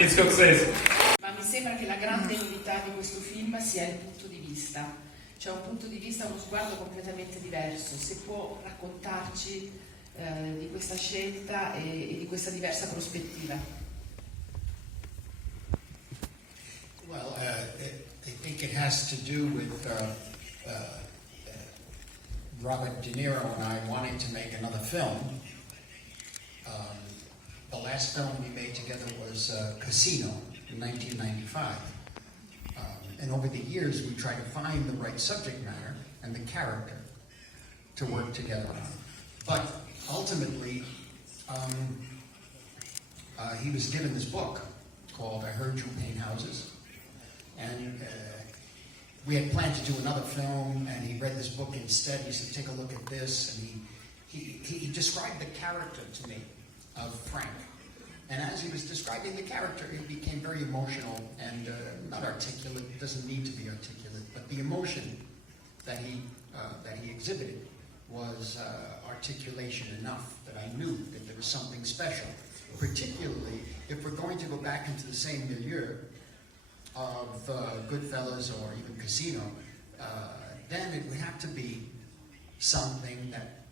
It's Scorsese. Ma mi sembra che la grande novità di questo film sia il punto di vista. C'è un punto di vista, uno sguardo completamente diverso. Se può raccontarci di questa scelta e di questa diversa prospettiva. Well, I think it has to do with Robert De Niro and I wanting to make another film. The last film we made together was Casino in 1995. And over the years, we tried to find the right subject matter and the character to work together on. But ultimately, he was given this book called I Heard You Paint Houses. And we had planned to do another film, and he read this book instead. He said, take a look at this. And he described the character to me of Frank. And as he was describing the character, he became very emotional and not articulate, doesn't need to be articulate, but the emotion that he exhibited was articulation enough that I knew that there was something special, particularly if we're going to go back into the same milieu of Goodfellas or even Casino, then it would have to be something that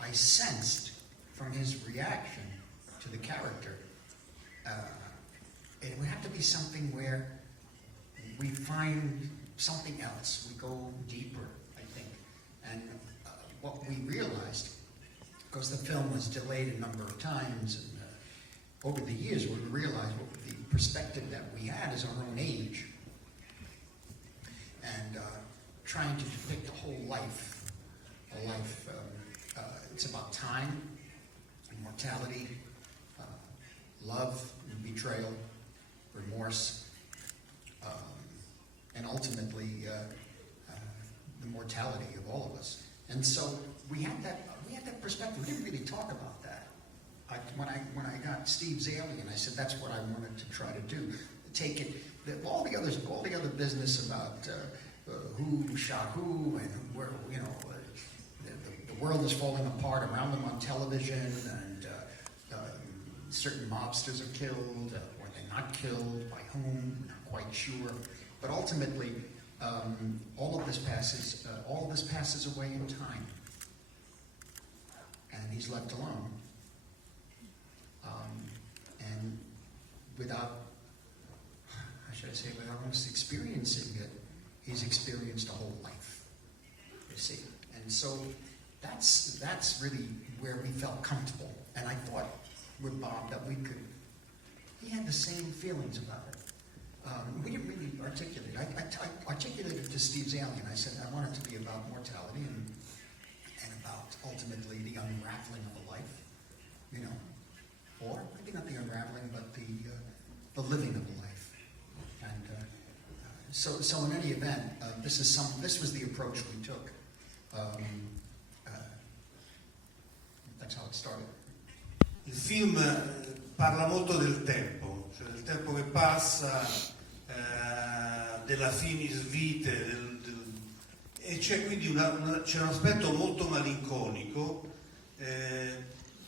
I sensed from his reaction to the character. It would have to be something where we find something else. We go deeper, I think. And what we realized, because the film was delayed a number of times, and over the years we realized what the perspective that we had is our own age. And trying to depict a whole life. It's about time, mortality, love, and betrayal, remorse, and ultimately the mortality of all of us. And so we had that perspective. We didn't really talk about that. When I got Steve's Alien, I said that's what I wanted to try to do. Take it, all the other business about who shot who and where, you know, the world is falling apart around them on television, and certain mobsters are killed, or they're not killed, by whom, we're not quite sure. But ultimately, all of this passes away in time, and he's left alone. And without, how should I say, without almost experiencing it, he's experienced a whole life, you see. And so that's really where we felt comfortable. And I thought with Bob that he had the same feelings about it. We didn't really articulate. I articulated it to Steve's Alien. I said I want it to be about mortality and about ultimately the unraveling of a life, you know, or maybe not the unraveling, but the living of a life. And so in any event, this was the approach we took. That's how it started. Il film parla molto del tempo, cioè del tempo che passa, della finis vitae, e c'è quindi c'è un aspetto molto malinconico.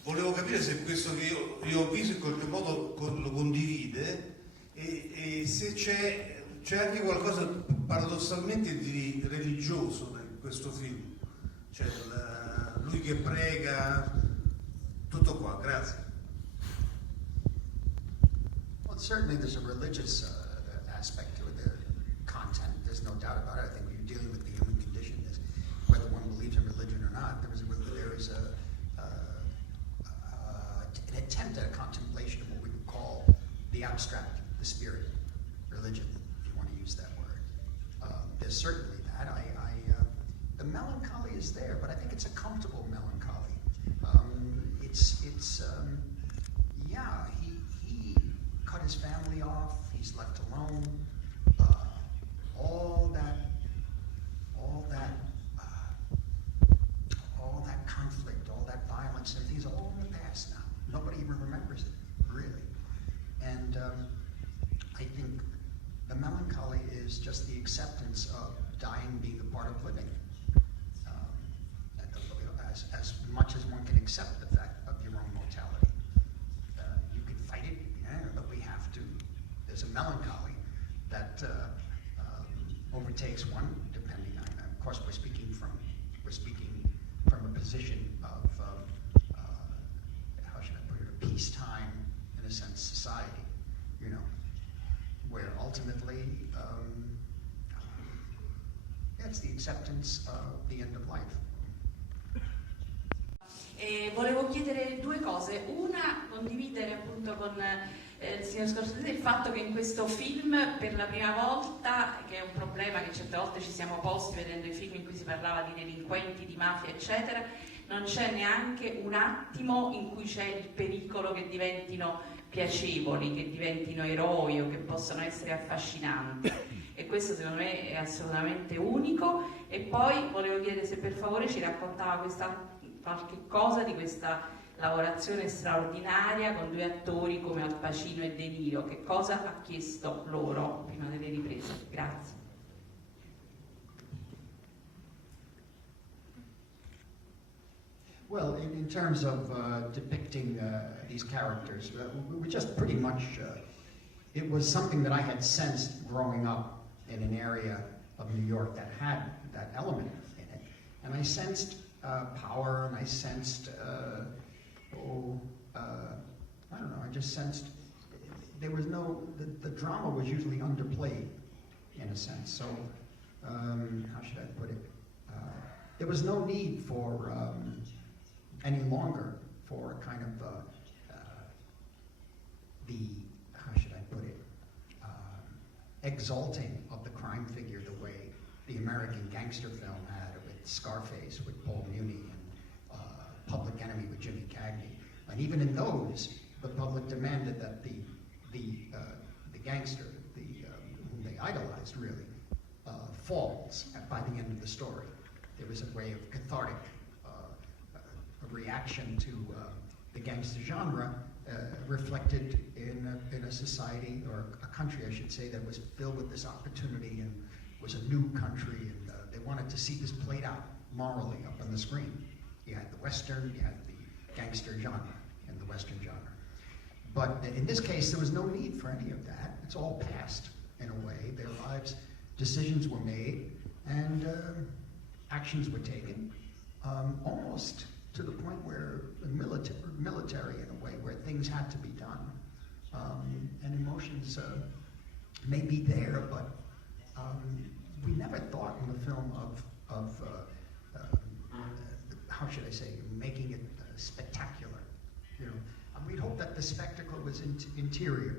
Volevo capire se questo che io ho visto in qualche modo lo condivide, e se c'è anche qualcosa paradossalmente di religioso in questo film, cioè lui che prega, tutto qua. Grazie. Well, certainly there's a religious aspect to it, the content, there's no doubt about it. I think when you're dealing with the human condition, is whether one believes in religion or not, there is an attempt at a contemplation of what we would call the abstract, the spirit, religion, if you want to use that word. There's certainly that. The melancholy is there, but I think it's a comfortable melancholy. He cut his family off. He's left alone. All that conflict, all that violence, and things are all in the past now. Nobody even remembers it, really. And I think the melancholy is just the acceptance of dying being a part of living. As much as one can accept the fact of your own mortality. You can fight it, takes one, depending on. Of course, we're speaking from a position of how should I put it, a peacetime, in a sense, society, you know, where ultimately it's the acceptance of the end of life. Volevo chiedere due cose. Una, condividere appunto con il signor Scorsese il fatto che in questo film per la prima volta, che è un problema che certe volte ci siamo posti vedendo i film in cui si parlava di delinquenti, di mafia eccetera, non c'è neanche un attimo in cui c'è il pericolo che diventino piacevoli, che diventino eroi o che possano essere affascinanti, e questo secondo me è assolutamente unico. E poi volevo chiedere se per favore ci raccontava qualche cosa di questa lavorazione straordinaria con due attori come Al Pacino e De Niro. Che cosa ha chiesto loro prima delle riprese? Grazie. Well, in terms of depicting these characters, we just pretty much, it was something that I had sensed growing up in an area of New York that had that element in it. And I sensed power, and I sensed, I don't know, I just sensed there was no, the drama was usually underplayed in a sense. So, how should I put it? There was no need for, any longer for a kind of how should I put it, exalting of the crime figure the way the American gangster film had with Scarface, with Paul Muni, and Public Enemy with Jimmy Cagney. And even in those, the public demanded that the gangster, whom they idolized really, falls by the end of the story. There was a way of cathartic reaction to the gangster genre reflected in a society, or a country I should say, that was filled with this opportunity and was a new country, and they wanted to see this played out morally up on the screen. You had the Western, you had the gangster genre and the Western genre. But in this case, there was no need for any of that. It's all past in a way. Their lives, decisions were made, and actions were taken, almost to the point where the military in a way, where things had to be done. And emotions may be there, but we never thought in the film of how should I say, making it spectacular. You know, we'd hope that the spectacle was interior.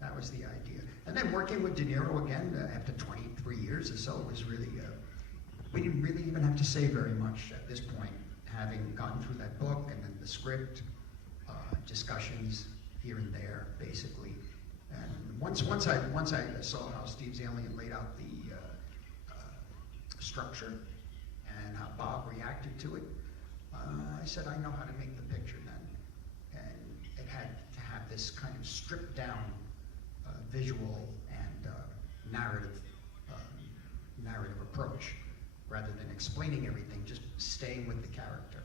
That was the idea. And then working with De Niro again after 23 years or so was really, we didn't really even have to say very much at this point, having gotten through that book and then the script, discussions here and there, basically. And once I saw how Steve Zalian laid out the structure and how Bob reacted to it, I said, I know how to make the picture then. And it had to have this kind of stripped down visual and narrative approach, rather than explaining everything, just staying with the character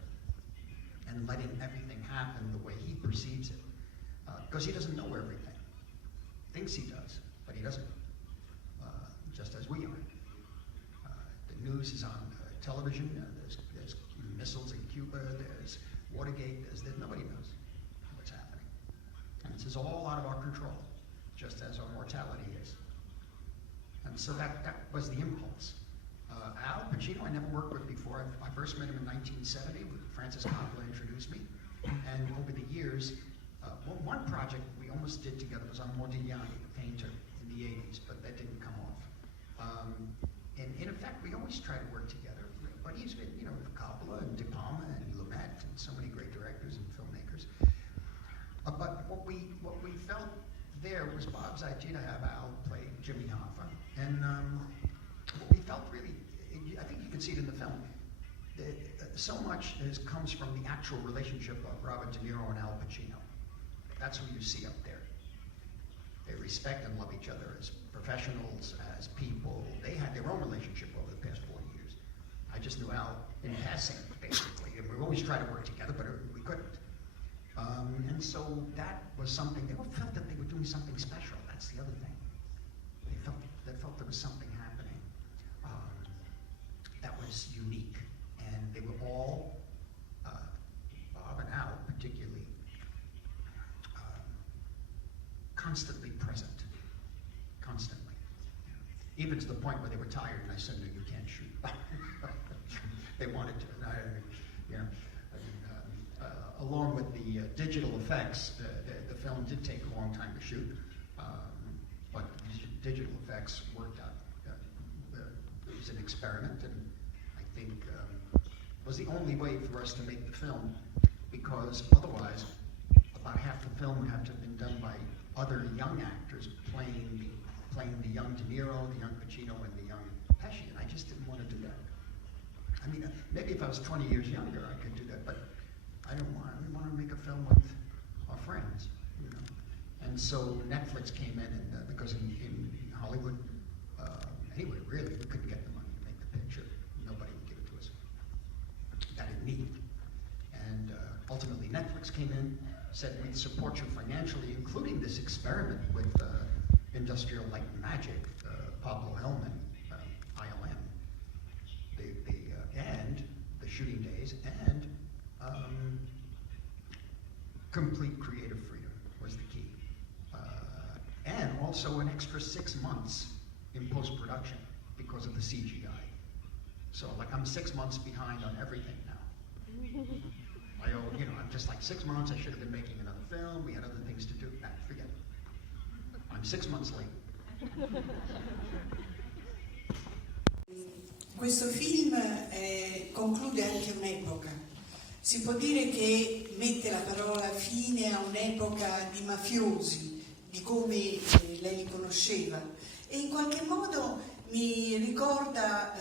and letting everything happen the way he perceives it. Because he doesn't know everything. Thinks he does, but he doesn't. Just as we are. The news is on television. There's missiles in Cuba. There's Watergate. Nobody knows what's happening. And this is all out of our control, just as our mortality is. And so that was the impulse. Al Pacino, I never worked with before. I first met him in 1970 when Francis Coppola introduced me. And over the years, one project we almost did together was on Modigliani, the painter, in the 80s, but that didn't come off. And in effect, we always try to work together. But he's been, you know, with Coppola and De Palma and Lumet and so many great directors and filmmakers. But what we felt there was Bob's idea to have Al play Jimmy Hoffa. And what we felt really, I think you can see it in the film, so much comes from the actual relationship of Robert De Niro and Al Pacino. That's who you see up there. They respect and love each other as professionals, as people. They had their own relationship over the past 40 years. I just knew Al in passing, basically. And we always tried to work together, but we couldn't. And so that was something, they all felt that they were doing something special. That's the other thing. They felt there was something happening. was unique, and they were all, Bob and Al particularly, constantly present, constantly. Even to the point where they were tired, and I said, no, you can't shoot. They wanted to, along with the digital effects, the film did take a long time to shoot, but the digital effects worked out. It was an experiment, and I think was the only way for us to make the film, because otherwise, about half the film would have to have been done by other young actors playing the young De Niro, the young Pacino, and the young Pesci, and I just didn't want to do that. I mean, maybe if I was 20 years younger, I could do that, but I didn't want to make a film with our friends, you know. And so Netflix came in, and because in Hollywood, anyway, really, we couldn't get the money to make the picture. Nobody would give it to us. That didn't need. And ultimately, Netflix came in, said we'd support you financially, including this experiment with Industrial Light and Magic, Pablo Hellman, ILM, and the shooting days, and complete creative freedom was the key. And also an extra 6 months in post-production because of the CGI. So, like, I'm 6 months behind on everything now. I owe, I'm just like 6 months, I should have been making another film, we had other things to do. Nah, forget it. I'm 6 months late. Questo film conclude anche un'epoca. Si può dire che mette la parola fine a un'epoca di mafiosi, di come lei li conosceva, e in qualche modo mi ricorda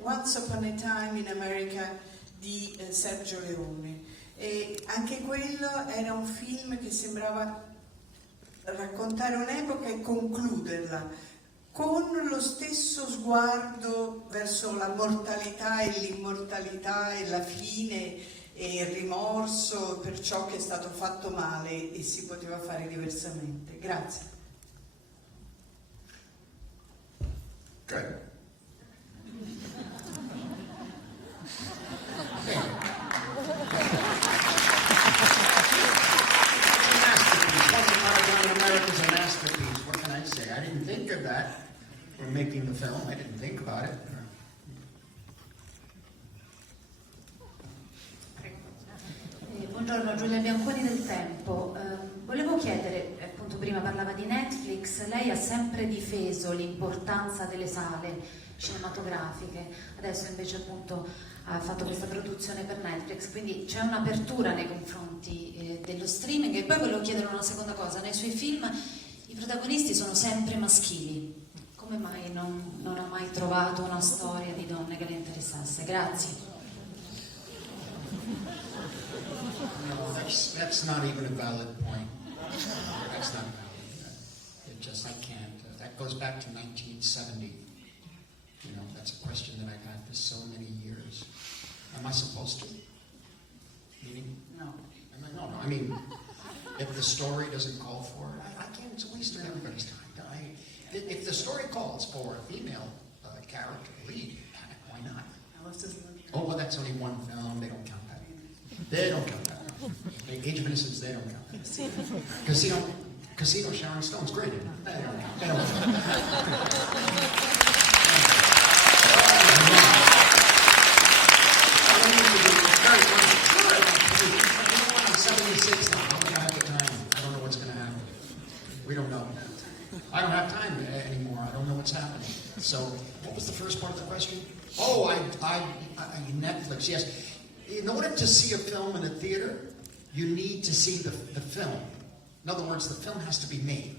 Once Upon a Time in America di Sergio Leone. E anche quello era un film che sembrava raccontare un'epoca e concluderla con lo stesso sguardo verso la mortalità e l'immortalità e la fine e il rimorso per ciò che è stato fatto male e si poteva fare diversamente. Grazie. Good. America's a masterpiece. What can I say? I didn't think of that when making the film. I didn't think about it. Buongiorno, Giulia Bianconi del Tempo. Volevo chiedere, appunto prima parlava di Netflix, lei ha sempre difeso l'importanza delle sale cinematografiche, adesso invece appunto ha fatto questa produzione per Netflix, quindi c'è un'apertura nei confronti dello streaming. E poi volevo chiedere una seconda cosa: nei suoi film i protagonisti sono sempre maschili, come mai non ha mai trovato una storia di donne che le interessasse? Grazie. No, that's not even a valid point. That's not valid. It just, I can't. That goes back to 1970. That's a question that I've had for so many years. Am I supposed to? Meaning? No. No. I mean, if the story doesn't call for it, I can't. It's a waste of everybody's time. If the story calls for a female character lead, why not? Oh, well, that's only one film. They don't count that. They don't count that. Age of Innocence, they don't count that. Casino, Sharon Stone's great. They don't count. They don't count. I'm 76 now. I'm going to have the time. I don't know what's going to happen. We don't know. I don't have time anymore. I don't know what's happening. So, what was the first part of the question? Oh, Netflix, yes. In order to see a film in a theater, you need to see the film. In other words, the film has to be made.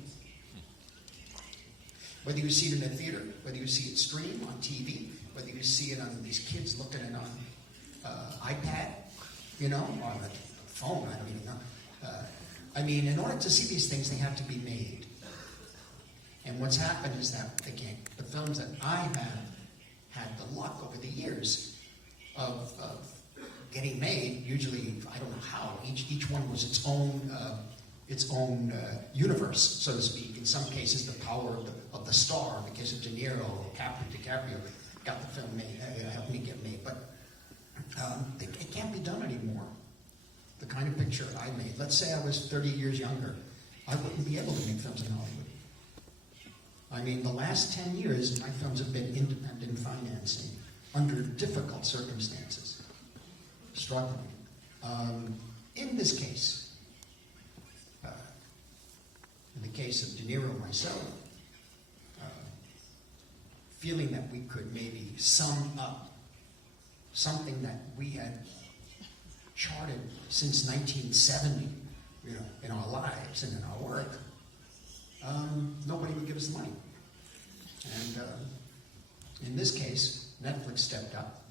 Whether you see it in a theater, whether you see it streamed on TV, whether you see it on these kids looking at it on iPad, or on the phone, I don't even know. In order to see these things, they have to be made. And what's happened is that, again, the films that I have had the luck over the years of getting made, usually, I don't know how, each one was its own universe, so to speak. In some cases, the power of the star. In the case of De Niro, DiCaprio got the film made, helped me get made, but it can't be done anymore. The kind of picture I made. Let's say I was 30 years younger. I wouldn't be able to make films in Hollywood. I mean, the last 10 years, my films have been independent financing under difficult circumstances, struggling. In this case, in the case of De Niro and myself, feeling that we could maybe sum up something that we had charted since 1970, you know, in our lives and in our work, nobody would give us the money. And in this case, Netflix stepped up,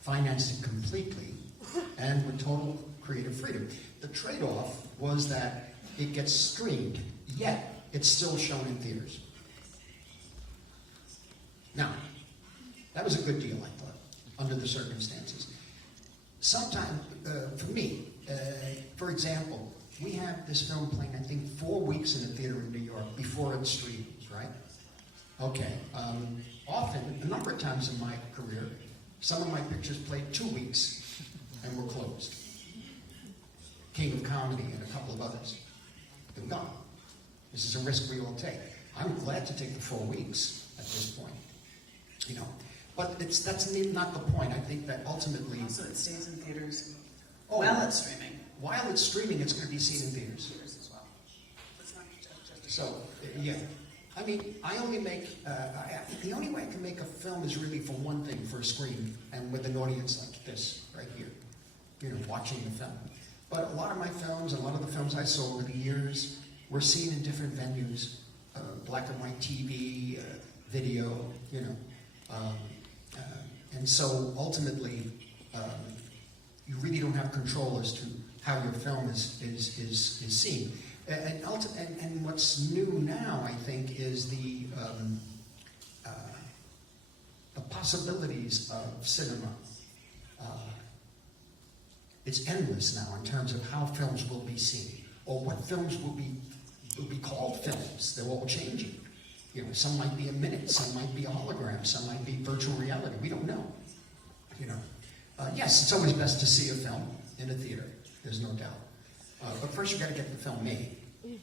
financed it completely, and with total creative freedom. The trade-off was that it gets streamed, yet it's still shown in theaters. Now, that was a good deal, I thought, under the circumstances. Sometimes, for me, for example, we have this film playing, I think, 4 weeks in a theater in New York before it streams, right? Okay. Often, a number of times in my career, some of my pictures played 2 weeks and were closed. King of Comedy and a couple of others. They're gone. This is a risk we all take. I'm glad to take the 4 weeks at this point, you know. But that's not the point. I think that ultimately... Also, it stays in theaters while it's streaming. While it's streaming, it's going to be seen in theaters. As well. It's not just So, yeah. I mean, I only make... the only way I can make a film is really for one thing, for a screen, and with an audience like this, right here. You know, watching the film. But a lot of my films, and a lot of the films I saw over the years, were seen in different venues. Black and white TV, video, you know. And so ultimately, you really don't have control as to how your film is seen. And what's new now, I think, is the possibilities of cinema. It's endless now in terms of how films will be seen, or what films will be called films. They're all changing. You know, some might be a minute, some might be a hologram, some might be virtual reality. We don't know. You know, yes, it's always best to see a film in a theater. There's no doubt. But first, you got to get the film made. You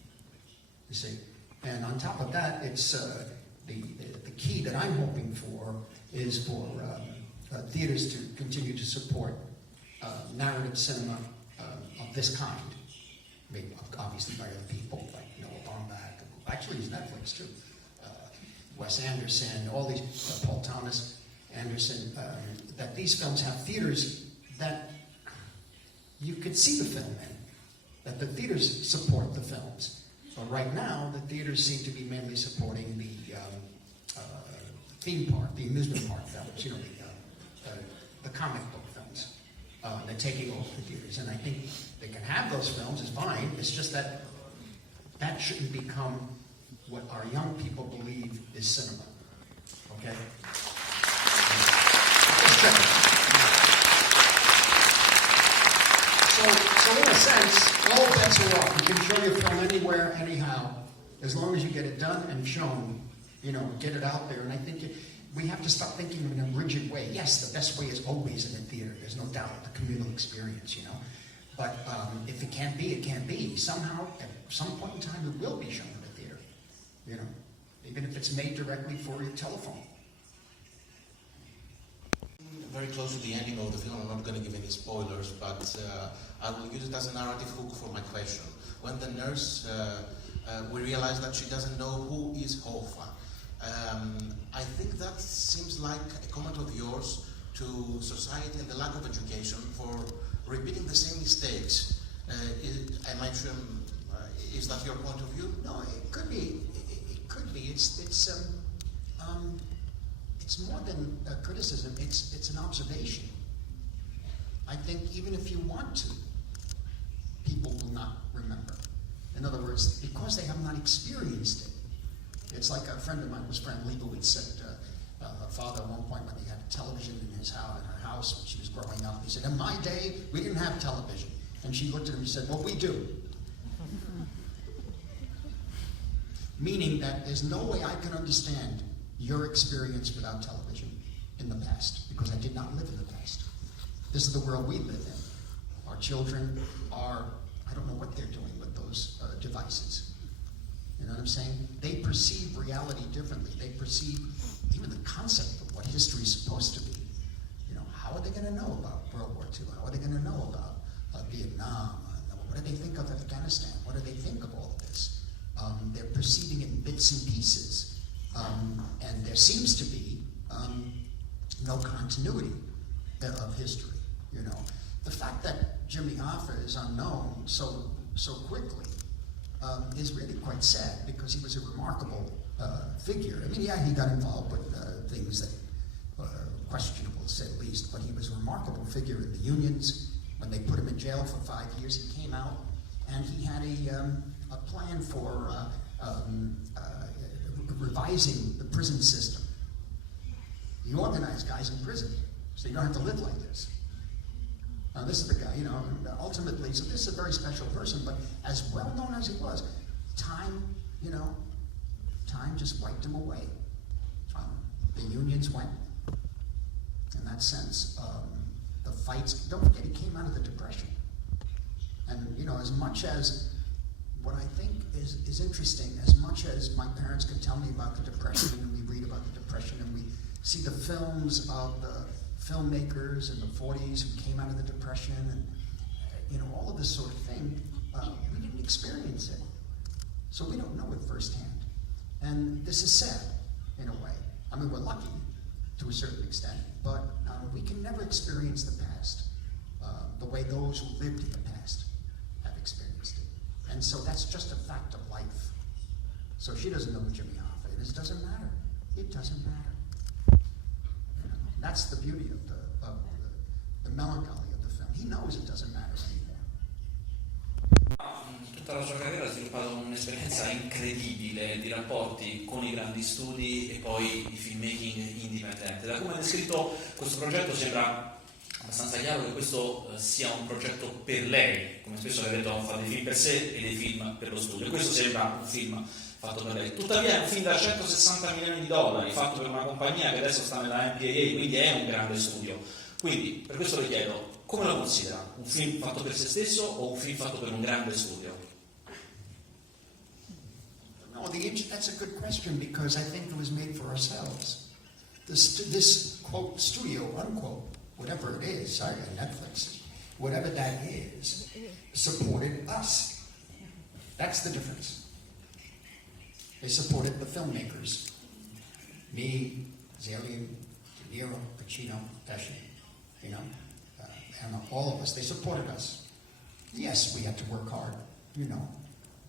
see, and on top of that, it's the key that I'm hoping for is for theaters to continue to support narrative cinema of this kind. Maybe obviously by other people like Noah Baumbach. Actually, it's Netflix too. Wes Anderson, all these, Paul Thomas Anderson, that these films have theaters that you could see the film in, that the theaters support the films. But right now, the theaters seem to be mainly supporting the theme park, the amusement park films, you know, the comic book films. They're taking over the theaters, and I think they can have those films, it's fine, it's just that that shouldn't become what our young people believe is cinema. Okay? So in a sense, all bets are off. You can show your film anywhere, anyhow, as long as you get it done and shown, you know, get it out there. And I think we have to stop thinking in a rigid way. Yes, the best way is always in a theater. There's no doubt, the communal experience, you know. But if it can't be, it can't be. Somehow, at some point in time, it will be shown in a theater. You know, even if it's made directly for your telephone. Very close to the ending of the film, I'm not going to give any spoilers, but I will use it as a narrative hook for my question. When the nurse, we realize that she doesn't know who is Hoffa. I think that seems like a comment of yours to society and the lack of education for repeating the same mistakes. Am I sure? Is that your point of view? No, it could be. It could be. It's more than a criticism. It's an observation. I think even if you want to, people will not remember. In other words, because they have not experienced it. It's like a friend of mine, was Fran Lebowitz, said her father at one point when he had a television in his house, in her house when she was growing up, he said, "In my day, we didn't have television." And she looked at him and said, "Well, we do." Meaning that there's no way I can understand your experience without television in the past, because I did not live in the past. This is the world we live in. Our children are, I don't know what they're doing with those devices. You know what I'm saying? They perceive reality differently. They perceive even the concept of what history is supposed to be. You know, how are they going to know about World War II? How are they going to know about Vietnam? What do they think of Afghanistan? What do they think of all of this? They're perceiving it in bits and pieces. And there seems to be no continuity of history. You know, the fact that Jimmy Hoffa is unknown so quickly is really quite sad, because he was a remarkable figure. I mean, yeah, he got involved with things that were questionable, to say the least, but he was a remarkable figure in the unions. When they put him in jail for 5 years, he came out and he had a plan for revising the prison system. He organized guys in prison, so you don't have to live like this. Now, this is the guy, you know, ultimately, so this is a very special person, but as well known as he was, time just wiped him away. The unions went. In that sense, the fights, don't forget, he came out of the Depression. And, you know, as much as, what I think is interesting, as much as my parents can tell me about the Depression, and we read about the Depression, and we see the films about the filmmakers in the 40s who came out of the Depression, and you know, all of this sort of thing, we didn't experience it. So we don't know it firsthand. And this is sad, in a way. I mean, we're lucky to a certain extent, but we can never experience the past the way those who lived in the past have experienced it. And so that's just a fact of life. So she doesn't know who Jimmy Hoffa is. It doesn't matter. It doesn't matter. You know, that's the beauty of the melancholy of the film. He knows it doesn't matter anymore. Tutta la sua carriera ha sviluppato un'esperienza incredibile di rapporti con i grandi studi e poi il filmmaking indipendente. Da come è descritto questo progetto sembra abbastanza chiaro che questo sia un progetto per lei, come spesso le detto, fa dei film per sé e dei film per lo studio. Questo sembra un film fatto per lei. Tuttavia è un film da 160 milioni di dollari, fatto per una compagnia che adesso sta nella MPAA, quindi è un grande studio. Quindi, per questo le chiedo, come lo considera? Un film fatto per se stesso o un film fatto per un grande studio? No, that's a good question, because I think it was made for ourselves. This quote, studio, unquote, whatever it is, sorry, Netflix, whatever that is, supported us. That's the difference. They supported the filmmakers. Me, Zalian, De Niro, Pacino, Pesci, you know, and all of us. They supported us. Yes, we had to work hard, you know.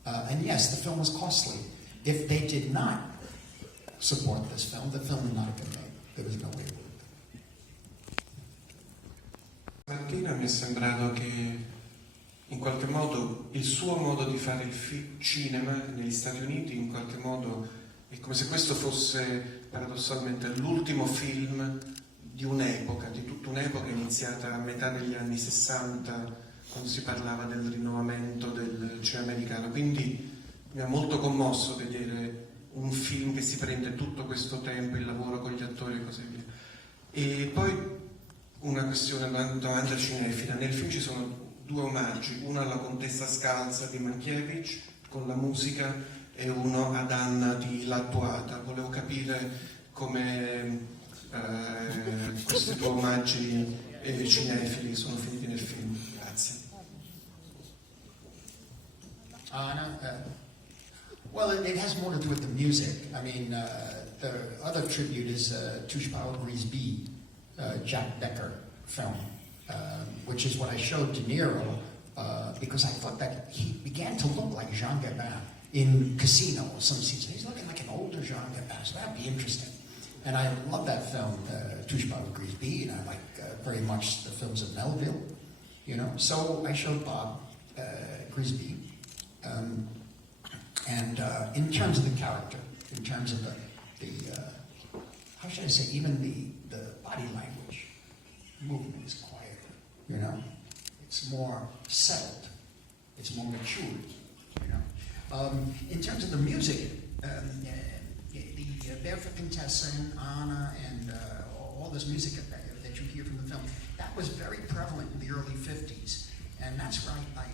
And yes, the film was costly. If they did not support this film, the film would not have been made. There was no way it would have been. Stamattina mi è sembrato che in qualche modo il suo modo di fare il cinema negli Stati Uniti in qualche modo è come se questo fosse paradossalmente l'ultimo film di un'epoca, di tutta un'epoca iniziata a metà degli anni 60, quando si parlava del rinnovamento del cinema americano. Quindi mi ha molto commosso vedere un film che si prende tutto questo tempo, il lavoro con gli attori e così via. E poi una questione, una domanda cinefila. Nel film ci sono due omaggi, uno alla Contessa Scalza di Mankiewicz con la musica e uno ad Anna di L'Attuata. Volevo capire come questi due omaggi cinefili sono finiti nel film. Grazie. Well, it has more to do with the music. I mean, the other tribute is Touche pas au Grisby, Jack Becker film, which is what I showed De Niro because I thought that he began to look like Jean Gabin in Casino or some season. He's looking like an older Jean Gabin, so that'd be interesting. And I love that film, Touche pas au Grisby, and I like very much the films of Melville, you know. So I showed Bob Grisby. And in terms of the character, in terms of the how should I say, even the body language, movement is quieter, you know? It's more settled, it's more matured, you know? In terms of the music, Barefoot Contessa and Anna and all this music that you hear from the film, that was very prevalent in the early 50s. And that's where I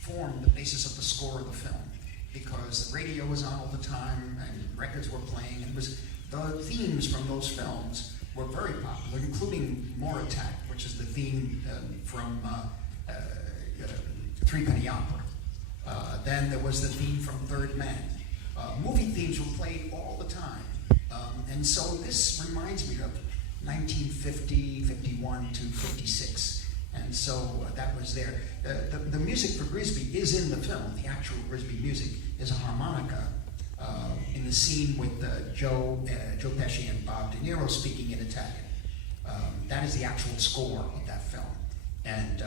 formed the basis of the score of the film, because the radio was on all the time and records were playing, and the themes from those films were very popular, including More Attack, which is the theme from Threepenny Opera. Then there was the theme from Third Man. Movie themes were played all the time. And so this reminds me of 1950, 51 to 56. And so that was there. The music for Grisby is in the film. The actual Grisby music is a harmonica in the scene with Joe Pesci and Bob De Niro speaking in Italian. That is the actual score of that film. And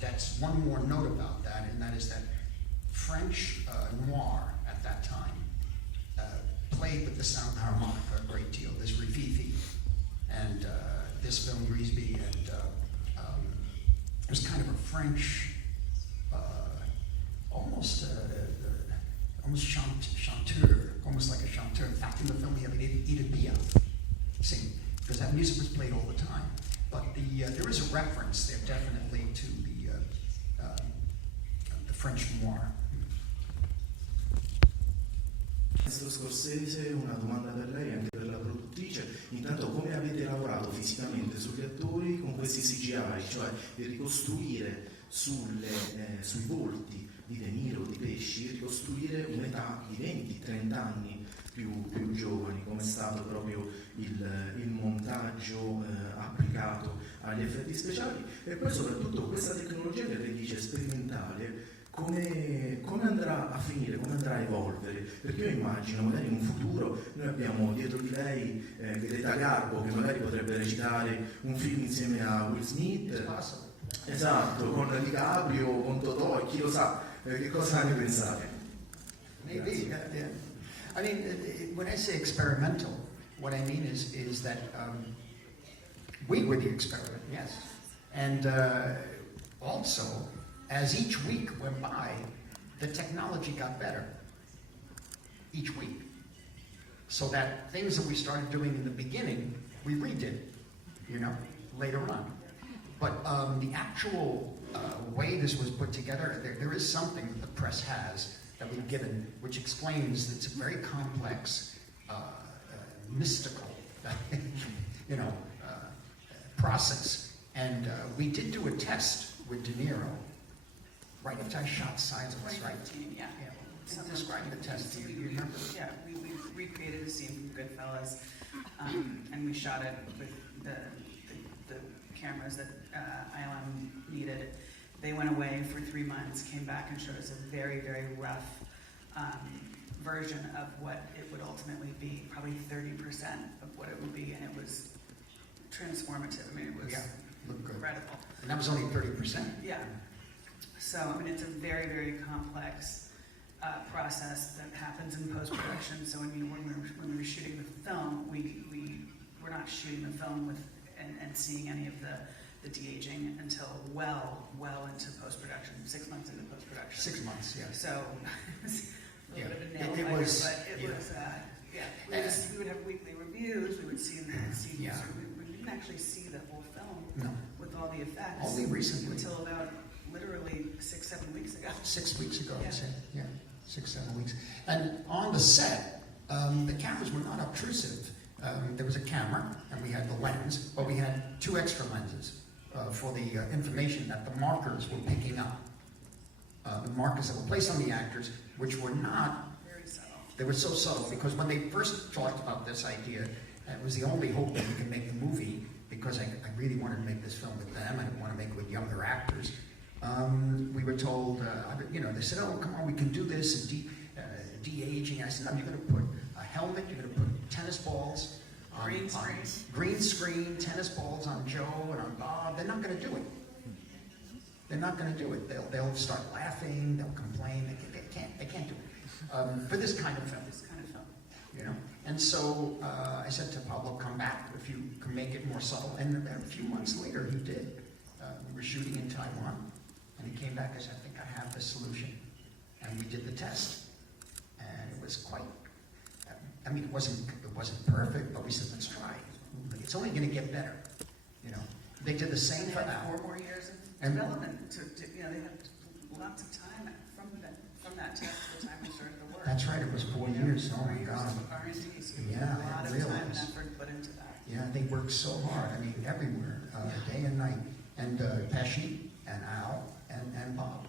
that's one more note about that, and that is that French noir at that time played with the sound harmonica a great deal. There's Rififi and this film Grisby, and it was kind of a French, almost chanteur, almost like a chanteur. In fact, in the film we have Edith Piaf sing, because that music was played all the time. But there is a reference there definitely to the French noir. Maestro Scorsese, una domanda per lei, anche per la produttrice. Intanto, come avete lavorato fisicamente sugli attori con questi CGI, cioè di ricostruire sui volti di De Niro, di Pesci, ricostruire un'età di 20-30 anni più giovani, come è stato proprio il montaggio applicato agli effetti speciali, e poi soprattutto questa tecnologia che lei dice sperimentale, come andrà a finire, come andrà a evolvere? Perché io immagino magari in un futuro noi abbiamo dietro di lei Greta Garbo, che magari potrebbe recitare un film insieme a Will Smith, esatto, con DiCaprio, con Totò, e chi lo sa, che cosa ne pensate? Maybe, yeah. I mean, when I say experimental, what I mean is that we were the experiment, yes. And also, as each week went by, the technology got better each week. So that things that we started doing in the beginning, we redid, later on. But the actual way this was put together, there is something that the press has that we've given, which explains that it's a very complex, mystical, process. And we did do a test with De Niro right after I shot Silence, right? Yeah. Describe the test. Do you remember? Yeah, we recreated a scene from Goodfellas, and we shot it with the cameras that ILM needed. They went away for 3 months, came back and showed us a very, very rough version of what it would ultimately be, probably 30% of what it would be, and it was transformative. I mean, it was incredible. And that was only 30%? Yeah. So, I mean, it's a very, very complex process that happens in post-production. So, when we were shooting the film, we were not shooting the film with and seeing any of the de-aging until well into post-production, 6 months into post-production. 6 months, yeah. So, it was a little bit of a nail biter, but it was, we would have weekly reviews, we would see we didn't actually see the whole film with all the effects. Only recently. Until about literally 6-7 weeks ago. 6 weeks ago, I'd say. Yeah, 6-7 weeks. And on the set, the cameras were not obtrusive. There was a camera, and we had the lens, but we had 2 extra lenses for the information that the markers were picking up. The markers that were placed on the actors, which were not... Very subtle. They were so subtle, because when they first talked about this idea, it was the only hope that we could make the movie, because I really wanted to make this film with them. I didn't want to make it with younger actors. We were told, they said, oh, come on, we can do this, and de-aging. I said, no, you're going to put a helmet, you're going to put tennis balls on green screen, tennis balls on Joe and on Bob. They're not going to do it. They're not going to do it. They'll start laughing, they'll complain, they can't do it. For this kind of film. And so I said to Pablo, come back if you can make it more subtle. And a few months later, he did. We were shooting in Taiwan, and he came back and said, I think I have the solution. And we did the test, and it was quite I mean, it wasn't perfect, but we said, let's try it. It's only going to get better, you know. They did the same for Al. 4 more years of And- development. They had lots of time from that test to the time we started the work. That's right, it was 4 years. Oh my God. R&D, so Yeah, a lot I of time and realized. effort put into that. Yeah, they worked so hard. I mean, everywhere, day and night. And Pesci and Al and Bob.